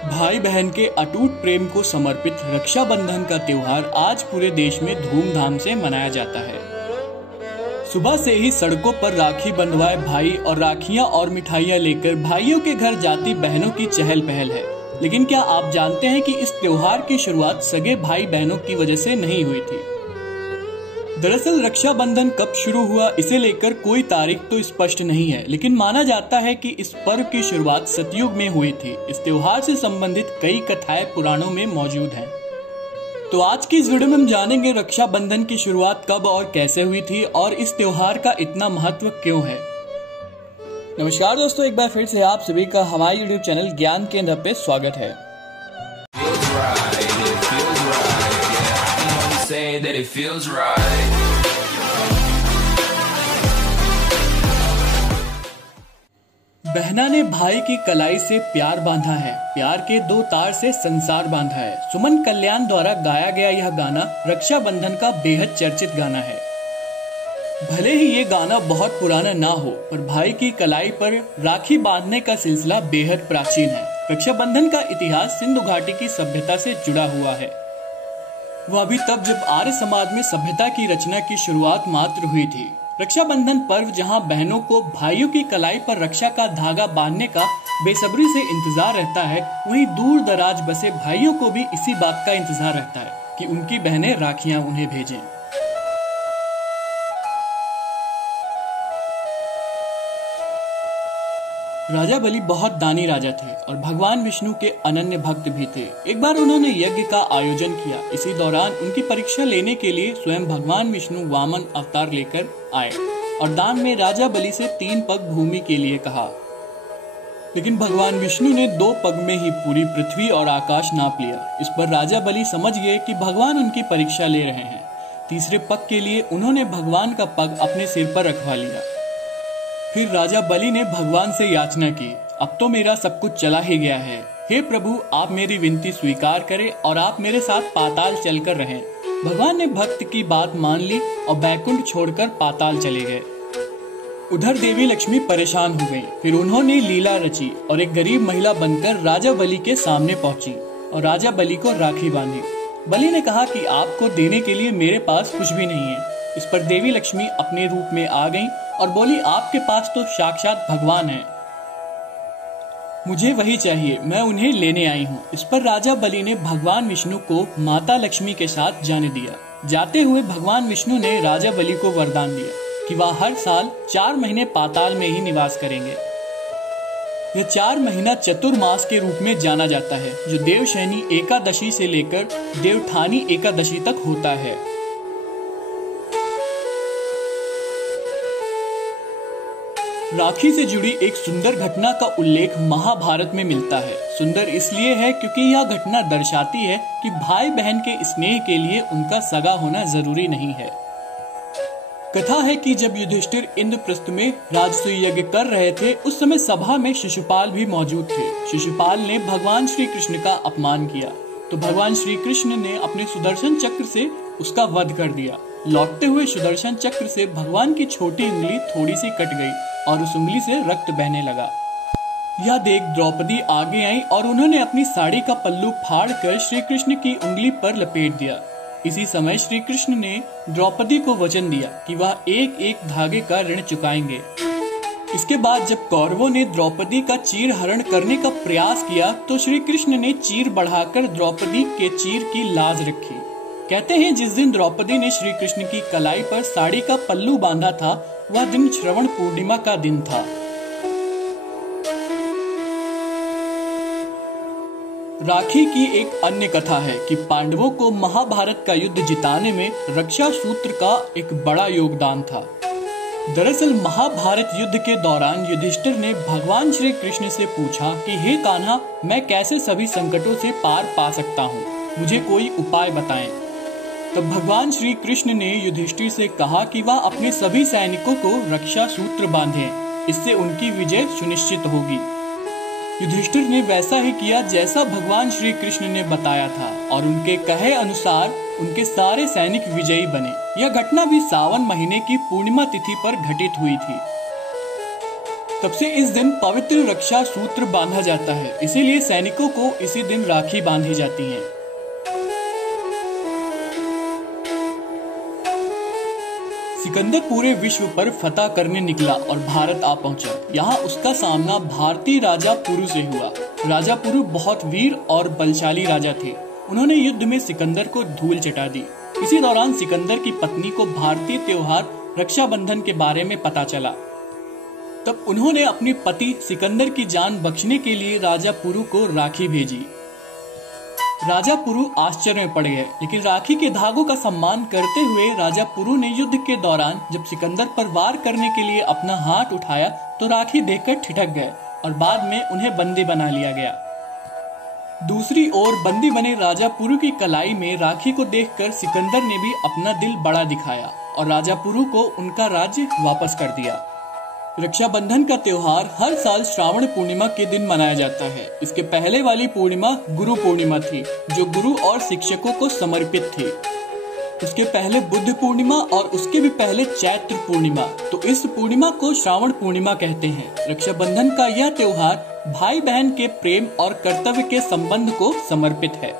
भाई बहन के अटूट प्रेम को समर्पित रक्षाबंधन का त्योहार आज पूरे देश में धूमधाम से मनाया जाता है। सुबह से ही सड़कों पर राखी बंधवाए भाई और राखियां और मिठाइयां लेकर भाइयों के घर जाती बहनों की चहल पहल है। लेकिन क्या आप जानते हैं कि इस त्योहार की शुरुआत सगे भाई बहनों की वजह से नहीं हुई थी। दरअसल रक्षाबंधन कब शुरू हुआ इसे लेकर कोई तारीख तो स्पष्ट नहीं है, लेकिन माना जाता है कि इस पर्व की शुरुआत सतयुग में हुई थी। इस त्योहार से संबंधित कई कथाएं पुराणों में मौजूद हैं। तो आज की इस वीडियो में हम जानेंगे रक्षाबंधन की शुरुआत कब और कैसे हुई थी और इस त्योहार का इतना महत्व क्यों है। नमस्कार दोस्तों, एक बार फिर से आप सभी का हमारे यूट्यूब चैनल ज्ञान केंद्र पे स्वागत है। बहना ने भाई की कलाई से प्यार बांधा है, प्यार के दो तार से संसार बांधा है। सुमन कल्याण द्वारा गाया गया यह गाना रक्षाबंधन का बेहद चर्चित गाना है। भले ही ये गाना बहुत पुराना ना हो, पर भाई की कलाई पर राखी बांधने का सिलसिला बेहद प्राचीन है। रक्षाबंधन का इतिहास सिंधु घाटी की सभ्यता से जुड़ा हुआ है। वह भी तब जब आर्य समाज में सभ्यता की रचना की शुरुआत मात्र हुई थी। रक्षाबंधन पर्व जहां बहनों को भाइयों की कलाई पर रक्षा का धागा बांधने का बेसब्री से इंतजार रहता है, वहीं दूर दराज बसे भाइयों को भी इसी बात का इंतजार रहता है कि उनकी बहनें राखियां उन्हें भेजें। राजा बलि बहुत दानी राजा थे और भगवान विष्णु के अनन्य भक्त भी थे। एक बार उन्होंने यज्ञ का आयोजन किया। इसी दौरान उनकी परीक्षा लेने के लिए स्वयं भगवान विष्णु वामन अवतार लेकर आए और दान में राजा बलि से 3 पग भूमि के लिए कहा। लेकिन भगवान विष्णु ने 2 पग में ही पूरी पृथ्वी और आकाश नाप लिया। इस पर राजा बलि समझ गए कि भगवान उनकी परीक्षा ले रहे हैं। तीसरे पग के लिए उन्होंने भगवान का पग अपने सिर पर रखवा लिया। फिर राजा बलि ने भगवान से याचना की, अब तो मेरा सब कुछ चला ही गया है। हे प्रभु, आप मेरी विनती स्वीकार करें और आप मेरे साथ पाताल चलकर रहें। भगवान ने भक्त की बात मान ली और बैकुंठ छोड़कर पाताल चले गए। उधर देवी लक्ष्मी परेशान हो गई। फिर उन्होंने लीला रची और एक गरीब महिला बनकर राजा बलि के सामने पहुंची और राजा बलि को राखी बांधी। बलि ने कहा कि आपको देने के लिए मेरे पास कुछ भी नहीं है। इस पर देवी लक्ष्मी अपने रूप में आ गईं और बोली, आपके पास तो साक्षात भगवान है, मुझे वही चाहिए, मैं उन्हें लेने आई हूँ। इस पर राजा बलि ने भगवान विष्णु को माता लक्ष्मी के साथ जाने दिया। जाते हुए भगवान विष्णु ने राजा बलि को वरदान दिया कि वह हर साल 4 महीने पाताल में ही निवास करेंगे। यह 4 महीना चतुर्मास के रूप में जाना जाता है, जो देवशयनी एकादशी से लेकर देवठानी एकादशी तक होता है। राखी से जुड़ी एक सुंदर घटना का उल्लेख महाभारत में मिलता है। सुंदर इसलिए है क्योंकि यह घटना दर्शाती है कि भाई बहन के स्नेह के लिए उनका सगा होना जरूरी नहीं है। कथा है कि जब युधिष्ठिर इंद्रप्रस्थ में राजसूय यज्ञ कर रहे थे, उस समय सभा में शिशुपाल भी मौजूद थे। शिशुपाल ने भगवान श्री कृष्ण का अपमान किया, तो भगवान श्री कृष्ण ने अपने सुदर्शन चक्र से उसका वध कर दिया। लौटते हुए सुदर्शन चक्र से भगवान की छोटी उंगली थोड़ी सी कट गई और उस उंगली से रक्त बहने लगा। यह देख द्रौपदी आगे आई और उन्होंने अपनी साड़ी का पल्लू फाड़कर श्री कृष्ण की उंगली पर लपेट दिया। इसी समय श्री कृष्ण ने द्रौपदी को वचन दिया कि वह एक एक धागे का ऋण चुकाएंगे। इसके बाद जब कौरवों ने द्रौपदी का चीर हरण करने का प्रयास किया, तो श्री कृष्ण ने चीर बढ़ाकर द्रौपदी के चीर की लाज रखी। कहते हैं जिस दिन द्रौपदी ने श्री कृष्ण की कलाई पर साड़ी का पल्लू बांधा था, वह दिन श्रवण पूर्णिमा का दिन था। राखी की एक अन्य कथा है कि पांडवों को महाभारत का युद्ध जिताने में रक्षा सूत्र का एक बड़ा योगदान था। दरअसल महाभारत युद्ध के दौरान युधिष्ठिर ने भगवान श्री कृष्ण से पूछा कि हे कान्हा, मैं कैसे सभी संकटों से पार पा सकता हूँ, मुझे कोई उपाय बताएं। तब भगवान श्री कृष्ण ने युधिष्ठिर से कहा कि वह अपने सभी सैनिकों को रक्षा सूत्र बांधें, इससे उनकी विजय सुनिश्चित होगी। युधिष्ठिर ने वैसा ही किया जैसा भगवान श्री कृष्ण ने बताया था और उनके कहे अनुसार उनके सारे सैनिक विजयी बने। यह घटना भी सावन महीने की पूर्णिमा तिथि पर घटित हुई थी। तब से इस दिन पवित्र रक्षा सूत्र बांधा जाता है, इसीलिए सैनिकों को इसी दिन राखी बांधी जाती है। सिकंदर पूरे विश्व पर फतह करने निकला और भारत आ पहुंचा। यहाँ उसका सामना भारतीय राजा पुरु से हुआ। राजा पुरु बहुत वीर और बलशाली राजा थे। उन्होंने युद्ध में सिकंदर को धूल चटा दी। इसी दौरान सिकंदर की पत्नी को भारतीय त्योहार रक्षाबंधन के बारे में पता चला। तब उन्होंने अपने पति सिकंदर की जान बख्शने के लिए राजा पुरु को राखी भेजी। राजा पुरु आश्चर्य में पड़ गए, लेकिन राखी के धागों का सम्मान करते हुए राजा पुरु ने युद्ध के दौरान जब सिकंदर पर वार करने के लिए अपना हाथ उठाया तो राखी देखकर ठिठक गए और बाद में उन्हें बंदी बना लिया गया। दूसरी ओर बंदी बने राजा पुरु की कलाई में राखी को देखकर सिकंदर ने भी अपना दिल बड़ा दिखाया और राजा पुरु को उनका राज्य वापस कर दिया। रक्षाबंधन का त्योहार हर साल श्रावण पूर्णिमा के दिन मनाया जाता है। इसके पहले वाली पूर्णिमा गुरु पूर्णिमा थी, जो गुरु और शिक्षकों को समर्पित थी। उसके पहले बुद्ध पूर्णिमा और उसके भी पहले चैत्र पूर्णिमा। तो इस पूर्णिमा को श्रावण पूर्णिमा कहते हैं। रक्षाबंधन का यह त्योहार भाई बहन के प्रेम और कर्तव्य के संबंध को समर्पित है।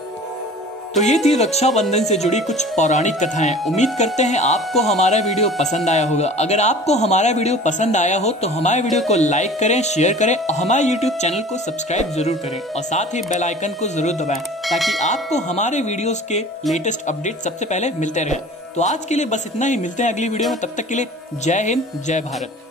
तो ये थी रक्षाबंधन से जुड़ी कुछ पौराणिक कथाएं। उम्मीद करते हैं आपको हमारा वीडियो पसंद आया होगा। अगर आपको हमारा वीडियो पसंद आया हो तो हमारे वीडियो को लाइक करें, शेयर करें और हमारे YouTube चैनल को सब्सक्राइब जरूर करें और साथ ही बेल आइकन को जरूर दबाएं ताकि आपको हमारे वीडियोस के लेटेस्ट अपडेट सबसे पहले मिलते रहे। तो आज के लिए बस इतना ही। मिलते हैं अगली वीडियो में, तब तक के लिए जय हिंद, जय भारत।